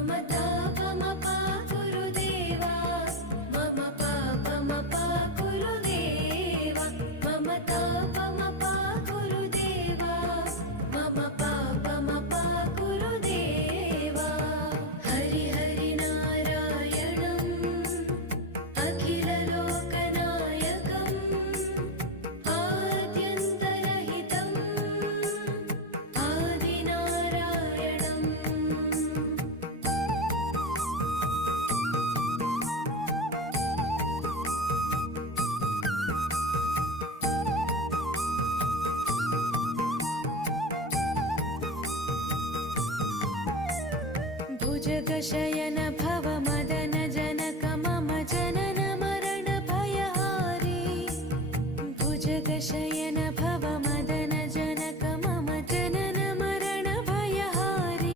ममतापमपा गुरुदेवा मम पापमपा गुरुदेवा ममतापमपा गुरुदेवा मम पापमपा गुरुदेवा हरि हरि नारायणम् अखिललोकनायकम् आद्यन्तरहितम् आदिनारायणम् भुजगशयन भवमदन